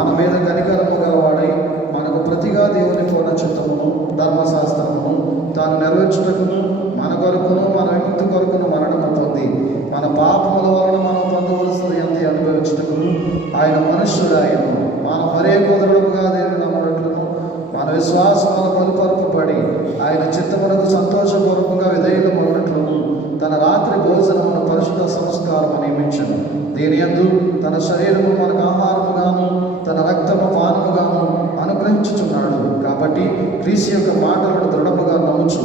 మన మీద కనికరము గలవాడై మనకు ప్రతిగా దేవుని పూర్ణ చిత్తమును ధర్మశాస్త్రమును తాను నెరవేర్చుటకును మన కొరకును మన విముక్తి కొరకును మరణము పొంది మన పాపముల వలన మనం పొందవలసినది ఎంత అనుభవించుటకును ఆయన మనుష్యుడాయను మనం మరే కుదరడుగా దేవుని నమ్మటను మన విశ్వాసముల పలుపరుపబడి ఆయన చిత్తమునకు సంతోషపూర్వకంగా విధేయులమన్నట్లును తన రాత్రి భోజనమును పరిశుద్ధ సంస్కారము నియమించను. దీని యందు తన శరీరము మనకు ఆహారముగాను తన రక్తము పానముగాను అనుగ్రహించుచున్నాడు. కాబట్టి క్రీస్తు యొక్క మాటలను దృఢముగా నమ్ముచు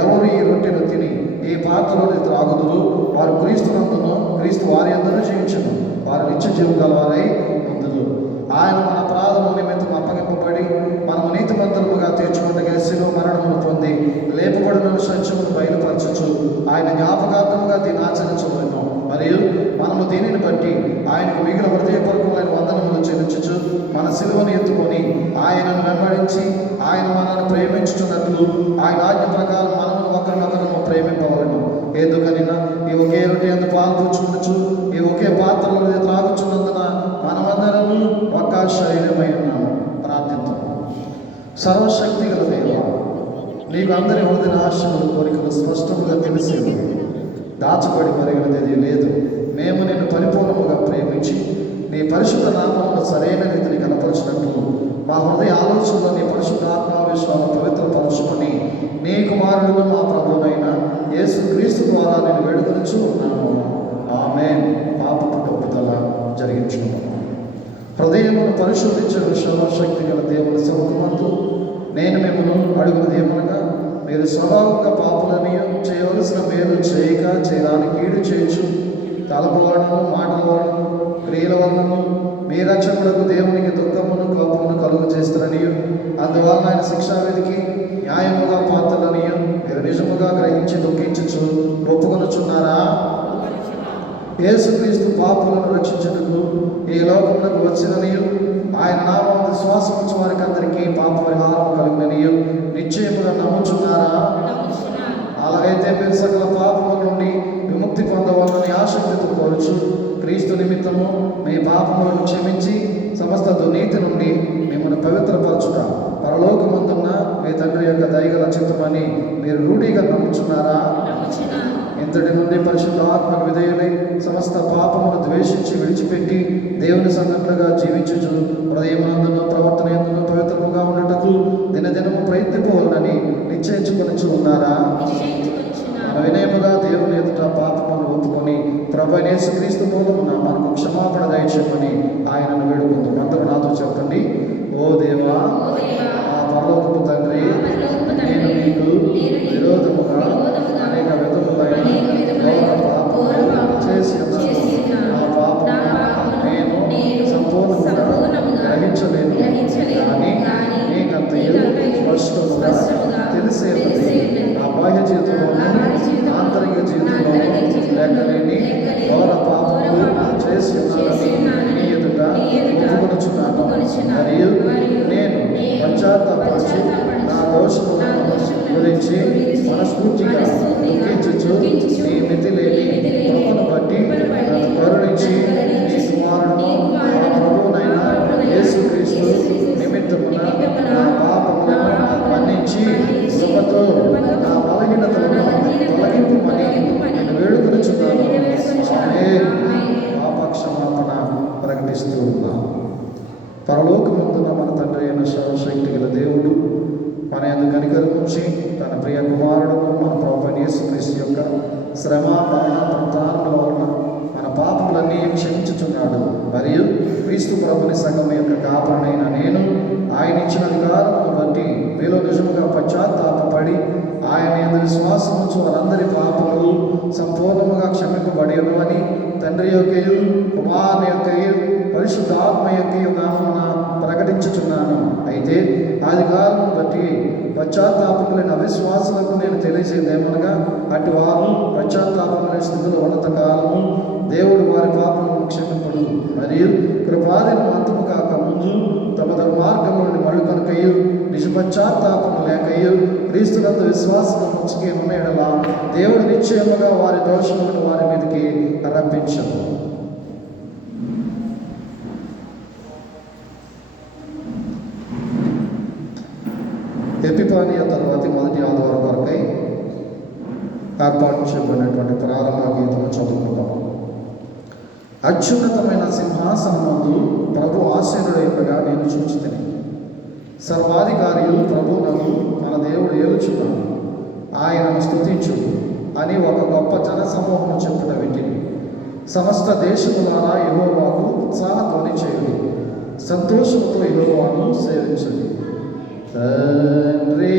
ఎవరు ఈ రొట్టెను తిని ఈ పాత్రలోని త్రాగుదురు వారు క్రీస్తునందును క్రీస్తు వారి అందరూ జీవించును. వారు నిత్య జీవం గలవారై ఉందురు. ఆయన మన అపరాధముల నిమిత్తం అప్పగింపబడి మనము నీతిమంతులుగా తీర్చుకుంటూ శిలువ మరణమును పొంది లేపబడిన సత్యమును బయలుపరచచ్చు ఆయన జ్ఞాపకార్థముగా దీన్ని ఆచరించబడినాం. మరియు మనము దీనిని బట్టి ఆయనకు మిగిలిన హృదయపూర్వకమైన వందనములు చెల్లించు మన శిలువను ఎత్తుకొని ఆయనను వెంబడించి ఆయన మనల్ని ప్రేమించుతున్నట్లు ఆయన ఆజ్ఞ ప్రకారం మనము ఒకరినొకరు ప్రేమింపవలను. ఎందుకనినా ఈ ఒకే రొట్టె అందు పాల్పంచుకుంటూ ఈ ఒకే పాత్రలో త్రాగుచున్నందున మనమందరము ఒక్క శరీరమై ఉన్నాము. ప్రార్థిద్దాం. సర్వశక్తి గల దేవా, నీకు అందరి హృదయ ఆశలు కోరికలు స్పష్టముగా తెలిసేది, దాచబడి మరిగినది లేదు. మేము నిన్ను పరిపూర్ణముగా ప్రేమించి నీ పరిశుద్ధ నామమును సరైన రీతిని కనపరిచినట్లు మా హృదయ ఆలోచనలో నీ పరిశుద్ధ ఆత్మావేశాలను పవిత్రపరచుకొని నీ కుమారుడు మా ప్రభువైన యేసు క్రీస్తు ద్వారా నేను వేడుకొనుచు ఉన్నాము. ఆమేన్. పాపపు ఒప్పుదల జరిగించుకున్నాము. హృదయమును పరిశోధించిన సర్వశక్తి గల దేవుని సముఖమందు నేను మిమ్మల్ని అడుగునది ఏమనగా, మీరు స్వభావంగా పాపులని చేయవలసిన మేలు చేయక చేయడానికి కీడు చేయొచ్చు తలపు వలనను మాటల వలనను క్రియల వలనను మీ రక్షకులకు దేవునికి దుఃఖమును కోపమును కలుగు చేస్తారని అందువలన ఆయన శిక్షావిధికి న్యాయముగా పాత్రలని మీరు నిజముగా గ్రహించి దుఃఖించచ్చు ఒప్పుకొనుచున్నారా? యేసుక్రీస్తు పాపులను రక్షించుటకు ఈ లోకములకు వచ్చినని ఆయన నామం విశ్వాసముంచు వారికి అందరికీ పాప పరిహారం కలిగినని నిశ్చయముగా నమ్ముచున్నారా? అలాగైతే మీరు సకల పాపముల నుండి విముక్తి పొందవాలని ఆసక్తితో కోరుచు క్రీస్తు నిమిత్తము మీ పాపములను క్షమించి సమస్త దుర్నీతి నుండి మిమ్మల్ని పవిత్రపరచుట పరలోకమందున్న మీ తండ్రి యొక్క దయగల చిత్తమని మీరు రూఢిగా నమ్ముచున్నారా? ఇంతటి నుండి పరిశుద్ధ ఆత్మకు విధేయులై సమస్త పాపమును ద్వేషించి విడిచిపెట్టి దేవుని సంగతులుగా జీవించుచు హృదయమందును ప్రవర్తన యందును పవిత్రముగా ఉండటకు దినదినము ప్రయత్నిపోవాలని నిశ్చయించుకొని ఉన్నారా? వినయముగా దేవుని ఎదుట పాపమును ఒప్పుకొని ప్రభువైన యేసుక్రీస్తు మూలమున మనకు క్షమాపణ దయచేయమని ఆయనను వేడుకుందాం. అందరూ నాతో చెప్పండి. ఓ దేవా, ఆ పరలోకపు తండ్రి, నేను నీకు విరోధముగా అనేక విధములైన ఘోర పాపములు చేసి ఆ పాపము నేను సంపూర్ణంగా గ్రహించలేను. కానీ నీకంతయు స్పష్టముగా తెలిసేది నా బాహ్య జీవితంలోనూ ఆంతరిక జీవితంలోనూ లెక్కలేని ఘోర పాపములు చేసి ఉన్నానని నీ ఎదుట ఒప్పుకొనుచున్నాను. మరియు నేను పశ్చాత్తాపడుచు నా దోషములను గురించి మనస్ఫూర్తిగా దుఃఖించుచు నీ మితి లేని కృపను బట్టి నన్ను కరుణించి నీ కుమారుడును నా ప్రభువునైన యేసుక్రీస్తు నిమిత్తమున నా పాపములను మన్నించి కృపతో నా బలహీనతలను తొలగింపుమని నేను వేడుకొనుచున్నాను. పాపక్షమాపణ ప్రకటిస్తూ ఉన్నాను. పరలోకమందున మన తండ్రి అయిన సర్వశక్తి గల దేవుడు మన యందు కనికరముంచి తన ప్రియ కుమారుడును మన ప్రభువైన యేసుక్రీస్తు యొక్క శ్రమ మరణ పునరుత్థానముల వలన మన పాపములన్నీ క్షమించుచున్నాడు. మరియు క్రీస్తు ప్రభుని సంఘం యొక్క కాపరినైన నేను ఆయన ఇచ్చిన అధికారమును బట్టి మీలో నిజముగా పశ్చాత్తాపడి ఆయన యందు విశ్వాసముంచు వారందరి పాపములు సంపూర్ణముగా క్షమింపబడి ఉన్నవని తండ్రి యొక్కయు కుమారుని యొక్కయు పరిశుద్ధాత్మ యొక్కయు నామమున ప్రకటించుచున్నాను. అయితే అధికారమును బట్టి పశ్చాత్తాపములైన అవిశ్వాసులకు నేను తెలియజేదేమనగా అటు వారు పశ్చాత్తాపములైన స్థితిలో ఉన్నత కాలము దేవుడు వారి పాపములను క్షమింపడు. మరియు కృపాదిన అంతము కాక ముందు తమ దుర్మార్గము నుండి మళ్ళు కనుకయు నిజ పశ్చాత్తాపము లేకయు క్రీస్తునందు విశ్వాసము ముచ్చుకి ఉన్న ఎడల దేవుడు నిశ్చయముగా వారి దోషములను వారి మీదకి రప్పించను. ఎపిఫానియా తర్వాతి మొదటి ఆదివారం కొరకై ఏర్పాటు చేయబడినటువంటి ప్రారంభ గీతను చదువుకుందాం. అత్యున్నతమైన సింహాసనమందు ప్రభు ఆసీనుడైనగా నేను చూచితిని. సర్వాధికారియు ప్రభువునకు మన దేవుడు ఏలుచున్నాడు, ఆయనను స్తుతించు అని ఒక గొప్ప జన సమూహం చెప్పుట వింటిని. సమస్త దేశములారా యెహోవాకు ఉత్సాహధ్వని చేయుడి, సంతోషంతో యెహోవాను సేవించుడి. తండ్రి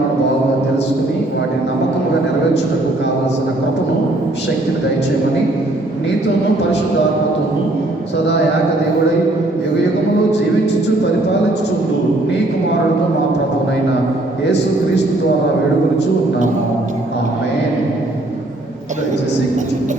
ఉన్నాడో బాగుగా తెలుసుకుని వాటిని నమ్మకంగా నెరవేర్చుటకు కావలసిన కృపను శక్తిని దయచేయమని నీతోనూ పరిశుద్ధాత్మతోనూ సదా ఏకదేవుడై యుగయుగములు జీవించుచు పరిపాలించుచుంటూ నీ కుమారుడు మా ప్రభునైన యేసుక్రీస్తు ద్వారా వేడుకొనుచు ఉన్నాము. ఆమేన్. దయచేసి కూర్చోండి.